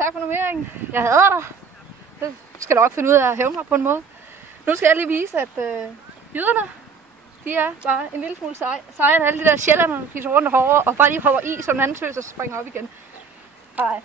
tak for nummeringen. Jeg hader dig. Det skal du nok finde ud af at hæve mig på en måde. Nu skal jeg lige vise, at jyderne, de er bare en lille smule sejere end alle de der sjælderne, der fiser rundt og hårde, og bare lige hopper i som en anden tøs og springer op igen. Hej.